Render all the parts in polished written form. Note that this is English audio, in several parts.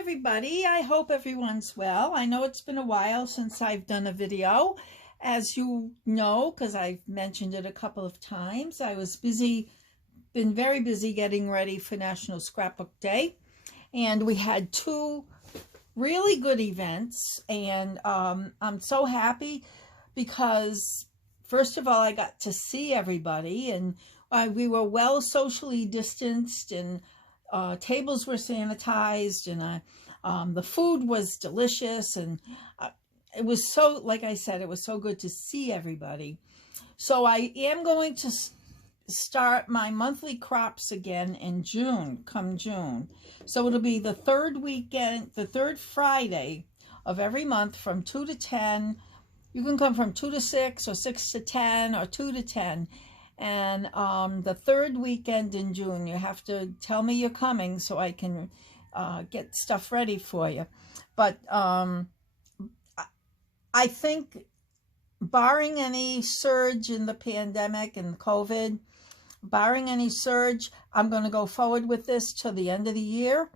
everybody. I hope everyone's well. I know it's been a while since I've done a video. As you know, because I've mentioned it a couple of times, I was been very busy getting ready for National Scrapbook Day. And we had two really good events. And I'm so happy because, first of all, I got to see everybody. And we were well socially distanced, and tables were sanitized, and the food was delicious, and it was so, like I said, it was so good to see everybody. So I am going to start my monthly crops again in June, come June. So it'll be the third weekend, the third Friday of every month from 2 to 10. You can come from 2 to 6 or 6 to 10 or 2 to 10. And the third weekend in June, you have to tell me you're coming so I can get stuff ready for you. But I think, barring any surge in the pandemic and COVID, barring any surge, I'm going to go forward with this till the end of the year.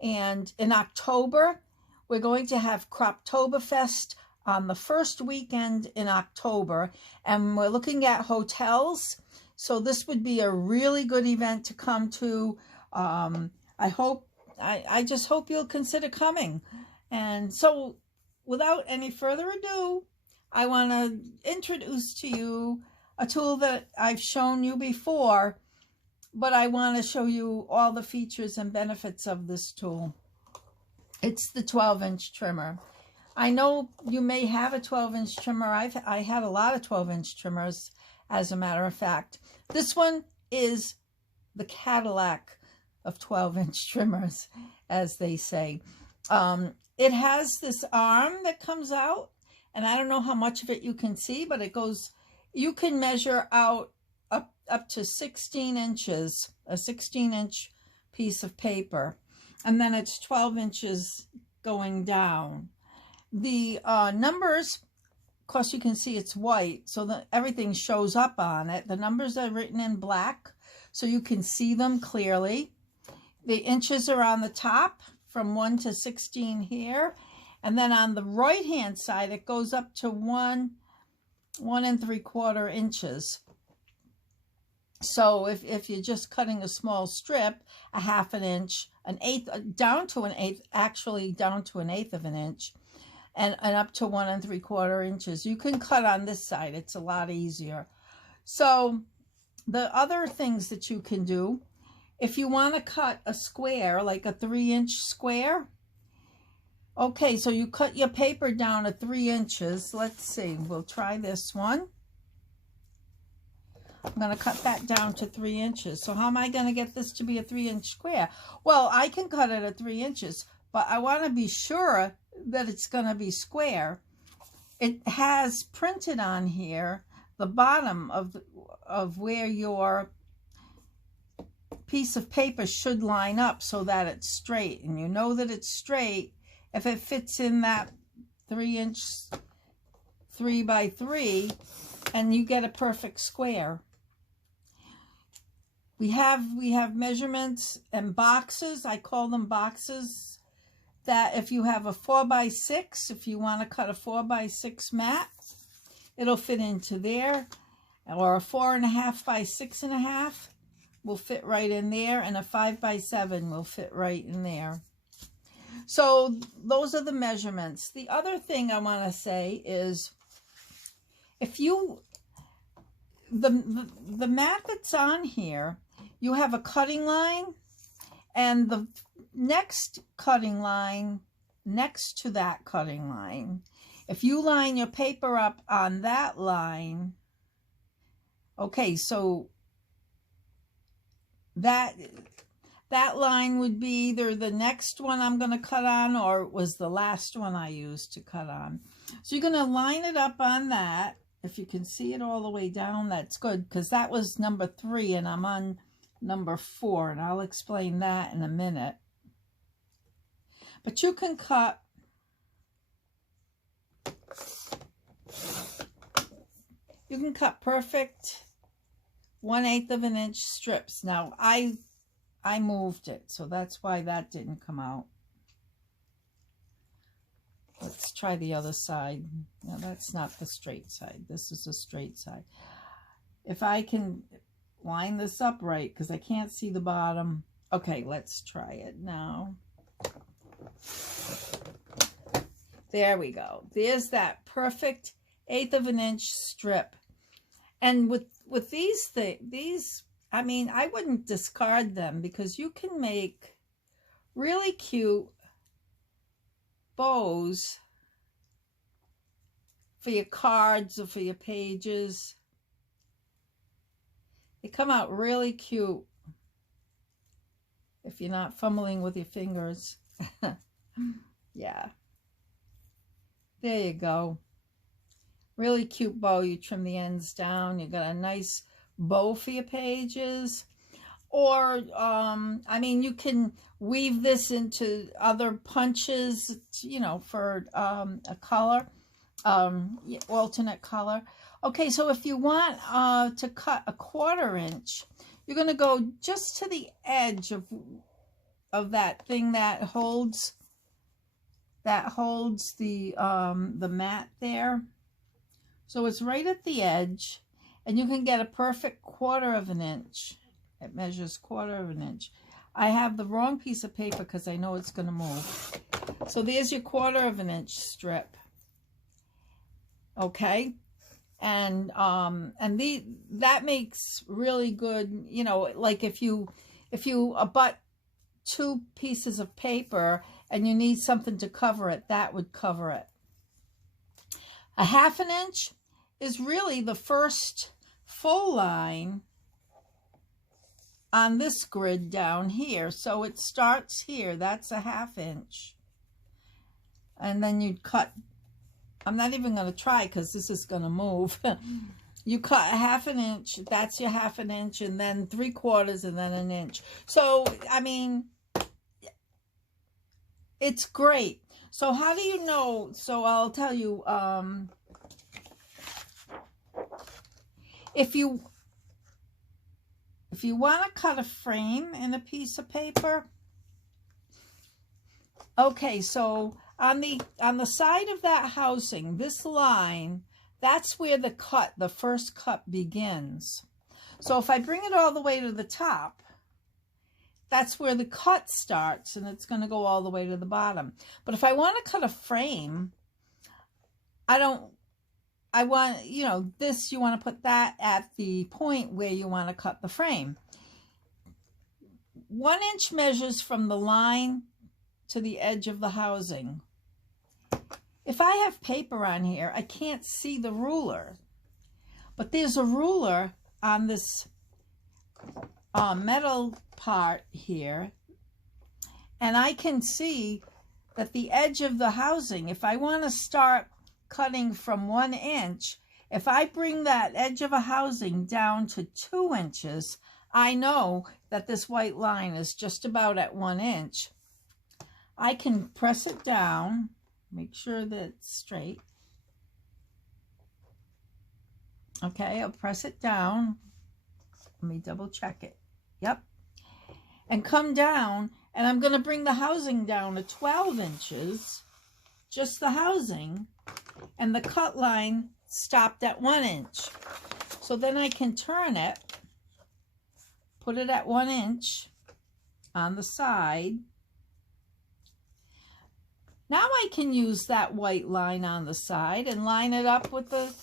And in October, we're going to have Croptoberfest on the first weekend in October. And we're looking at hotels. So this would be a really good event to come to. I just hope you'll consider coming. And so without any further ado, I want to introduce to you a tool that I've shown you before, but I want to show you all the features and benefits of this tool. It's the 12-inch trimmer. I know you may have a 12-inch trimmer. I had a lot of 12-inch trimmers, as a matter of fact. This one is the Cadillac of 12-inch trimmers, as they say. It has this arm that comes out, and I don't know how much of it you can see, but it goes, you can measure out up to 16 inches, a 16-inch piece of paper, and then it's 12 inches going down. The numbers, of course, you can see it's white, so that everything shows up on it. The numbers are written in black, so you can see them clearly. The inches are on the top, from 1 to 16 here. And then on the right-hand side, it goes up to 1 3/4 inches. So if you're just cutting a small strip, a 1/2 inch, an eighth, down to an eighth, actually down to an eighth of an inch, and up to 1 3/4 inches. You can cut on this side. It's a lot easier. So the other things that you can do, if you want to cut a square, like a 3-inch square, okay, so you cut your paper down to 3 inches. Let's see, we'll try this one. I'm going to cut that down to 3 inches. So how am I going to get this to be a 3-inch square? Well, I can cut it at 3 inches, but I want to be sure that it's going to be square. It has printed on here the bottom of where your piece of paper should line up so that it's straight. And you know that it's straight if it fits in that 3-inch 3x3, and you get a perfect square. We have measurements and boxes. I call them boxes, that if you have a 4x6, if you want to cut a 4x6 mat, it'll fit into there. Or a 4.5 by 6.5 will fit right in there, and a 5x7 will fit right in there. So those are the measurements. The other thing I want to say is, if you, the mat that's on here, you have a cutting line, and the next cutting line next to that cutting line, if you line your paper up on that line, okay, so that line would be either the next one I'm going to cut on, or it was the last one I used to cut on. So you're going to line it up on that. If you can see it all the way down, that's good, because that was number 3 and I'm on number 4, and I'll explain that in a minute. But you can cut perfect 1/8 of an inch strips. Now I moved it, so that's why that didn't come out. Let's try the other side. No, that's not the straight side. This is the straight side. If I can line this up right, because I can't see the bottom. Okay, let's try it now. There we go. There's that perfect 1/8 of an inch strip. And with these, I mean, I wouldn't discard them because you can make really cute bows for your cards or for your pages. They come out really cute if you're not fumbling with your fingers. Yeah. There you go. Really cute bow. You trim the ends down. You got a nice bow for your pages. Or, I mean, you can weave this into other punches, you know, for a color, alternate color. Okay, so if you want to cut a 1/4 inch, you're going to go just to the edge of that thing that holds the mat there. So it's right at the edge, and you can get a perfect 1/4 of an inch. It measures 1/4 of an inch. I have the wrong piece of paper because I know it's going to move. So there's your 1/4 of an inch strip. Okay, and that makes really good. You know, like if you abut 2 pieces of paper and you need something to cover it, that would cover it. A 1/2 an inch is really the first full line on this grid down here. So it starts here. That's a 1/2 inch. And then you'd cut, I'm not even going to try because this is going to move. You cut a 1/2 an inch. That's your 1/2 an inch, and then 3/4 and then an inch. So, I mean, it's great. So how do you know? So I'll tell you, if you want to cut a frame in a piece of paper, okay, so on the side of that housing, this line, that's where the first cut begins. So if I bring it all the way to the top, that's where the cut starts, and it's going to go all the way to the bottom. But if I want to cut a frame, I want, you know, this, you want to put that at the point where you want to cut the frame. 1 inch measures from the line to the edge of the housing. If I have paper on here, I can't see the ruler, but there's a ruler on this metal part here, and I can see that the edge of the housing, if I want to start cutting from 1 inch, if I bring that edge of a housing down to 2 inches, I know that this white line is just about at 1 inch. I can press it down, make sure that it's straight. Okay, I'll press it down. Let me double check it. Yep. And come down, and I'm going to bring the housing down to 12 inches, just the housing, and the cut line stopped at 1 inch. So then I can turn it, put it at 1 inch on the side. Now I can use that white line on the side and line it up with the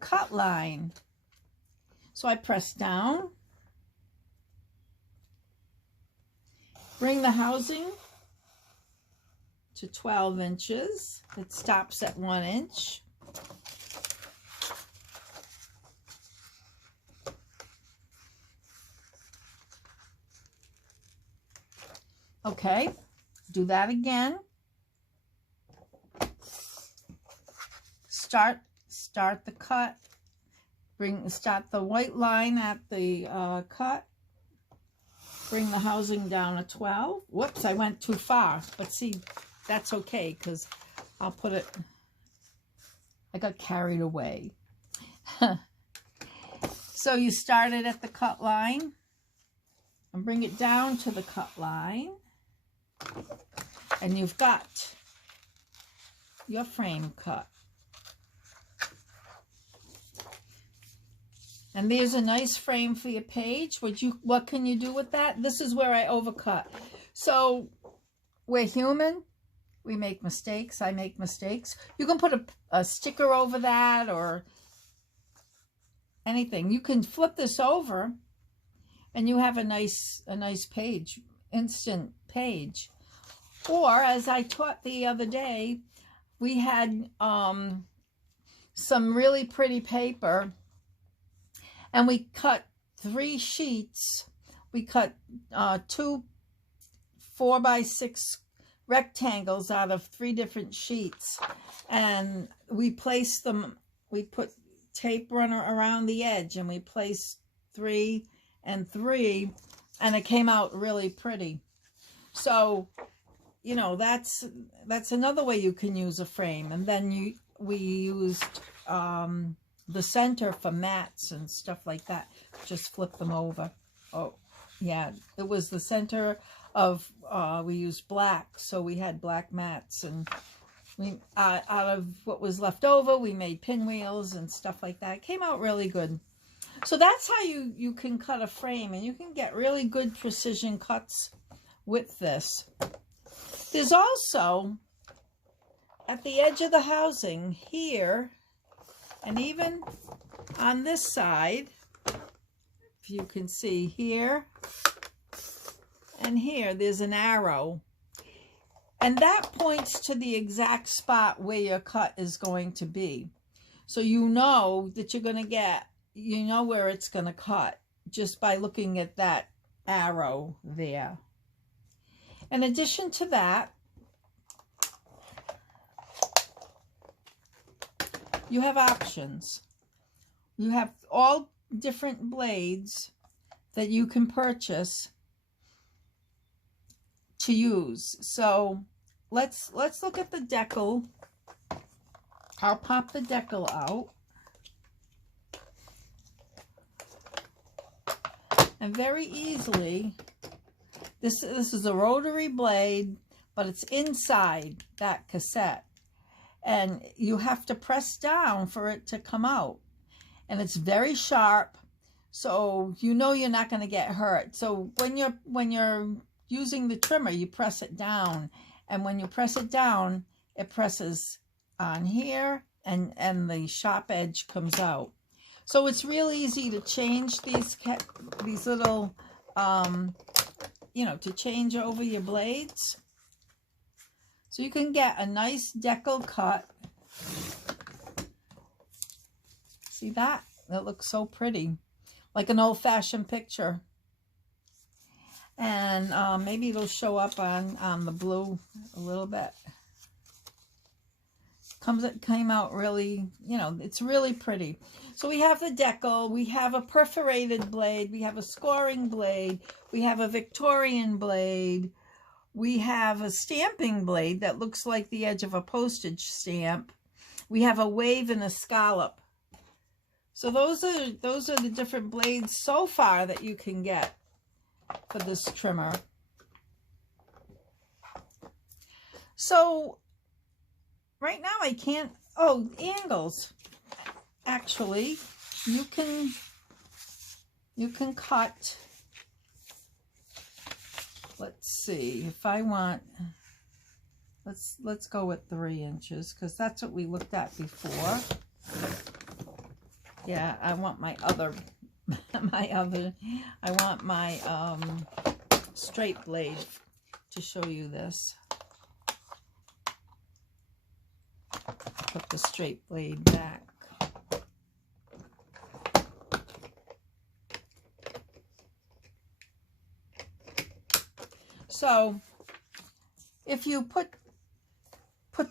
cut line. So I press down, bring the housing to 12 inches. It stops at 1 inch. Okay, do that again. Start the cut. Start the white line at the cut. Bring the housing down to 12. Whoops, I went too far. But see, that's okay because I'll put it, I got carried away. So you start it at the cut line and bring it down to the cut line. And you've got your frame cut. And there's a nice frame for your page. What can you do with that? This is where I overcut. So we're human. We make mistakes. I make mistakes. You can put a sticker over that or anything. You can flip this over and you have a nice page, instant page. Or as I taught the other day, we had some really pretty paper and we cut 3 sheets. We cut 2 4x6 rectangles out of 3 different sheets, and we placed them, we put tape runner around the edge and we placed 3 and 3, and it came out really pretty. So, you know, that's another way you can use a frame. And then we used the center for mats and stuff like that. Just flip them over. Oh yeah, it was the center of we used black, so we had black mats, and we out of what was left over we made pinwheels and stuff like that. It came out really good. So that's how you can cut a frame, and you can get really good precision cuts with this. There's also at the edge of the housing here, and even on this side, if you can see here and here, there's an arrow. And that points to the exact spot where your cut is going to be. So you know that you're going to get, you know where it's going to cut just by looking at that arrow there. In addition to that, you have options. You have all different blades that you can purchase to use. So let's look at the decal. I'll pop the decal out. And very easily, this is a rotary blade, but it's inside that cassette. And you have to press down for it to come out. And it's very sharp, so you know you're not going to get hurt. So when you're using the trimmer, you press it down, and when you press it down, it presses on here, and the sharp edge comes out. So it's real easy to change these little, you know, to change over your blades. So you can get a nice decal cut. See that? That looks so pretty, like an old-fashioned picture. And maybe it'll show up on the blue a little bit. It came out really, you know, it's really pretty. So we have the decal, we have a perforated blade, we have a scoring blade, we have a Victorian blade, we have a stamping blade that looks like the edge of a postage stamp. We have a wave and a scallop. So those are the different blades so far that you can get for this trimmer. So right now I can't, oh, angles. Actually, you can cut, let's see, if I want, let's go with 3 inches, because that's what we looked at before. Yeah, I want my other, I want my straight blade to show you this. Put the straight blade back. So if you put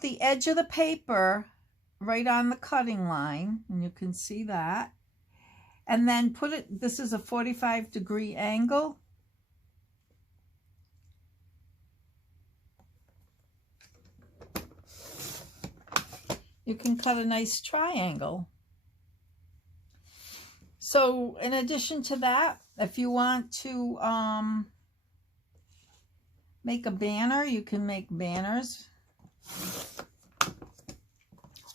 the edge of the paper right on the cutting line, and you can see that, and then put it, this is a 45-degree angle. You can cut a nice triangle. So in addition to that, if you want to make a banner, you can make banners.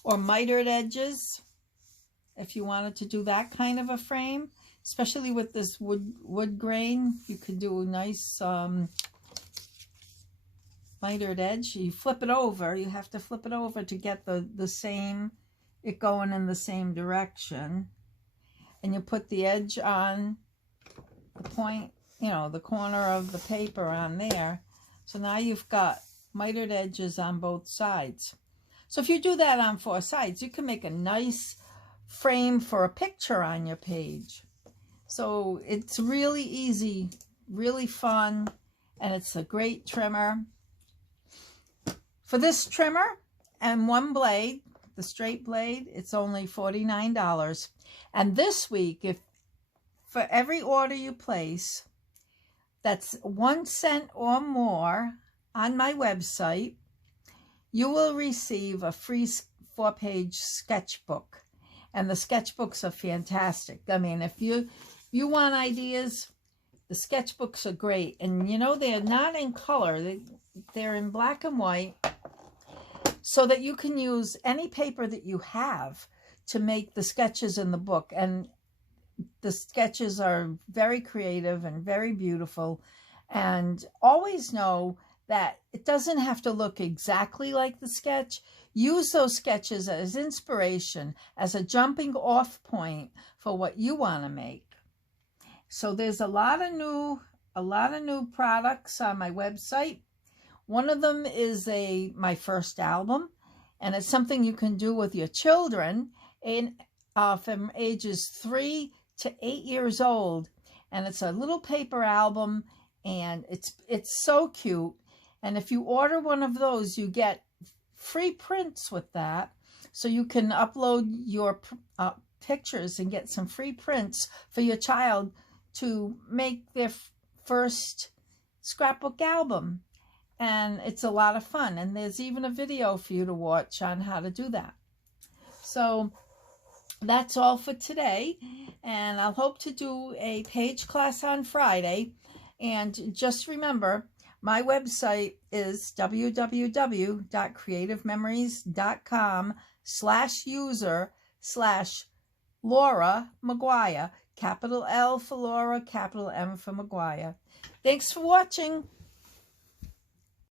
Or mitered edges, if you wanted to do that kind of a frame. Especially with this wood grain, you could do a nice mitered edge. You flip it over. You have to flip it over to get it going in the same direction. And you put the edge on the point, the corner of the paper on there. So now you've got mitered edges on both sides. So if you do that on 4 sides, you can make a nice frame for a picture on your page. So it's really easy, really fun, and it's a great trimmer. For this trimmer and one blade, the straight blade, it's only $49. And this week, for every order you place, that's 1 cent or more on my website, you will receive a free 4-page sketchbook. And the sketchbooks are fantastic. I mean, if you want ideas, the sketchbooks are great. And they're not in color. They're in black and white, so that you can use any paper that you have to make the sketches in the book. And the sketches are very creative and very beautiful. And always know that it doesn't have to look exactly like the sketch. Use those sketches as inspiration, as a jumping off point for what you want to make. So there's a lot of new products on my website. One of them is my first album, and it's something you can do with your children from ages 3 to 8 years old. And it's a little paper album, and it's so cute. And if you order one of those, you get free prints with that. So you can upload your pictures and get some free prints for your child to make their first scrapbook album. And it's a lot of fun. And there's even a video for you to watch on how to do that. So that's all for today. And I'll hope to do a page class on Friday. And just remember, my website is www.creativememories.com/user/Laura McGuire. Capital L for Laura, capital M for McGuire. Thanks for watching.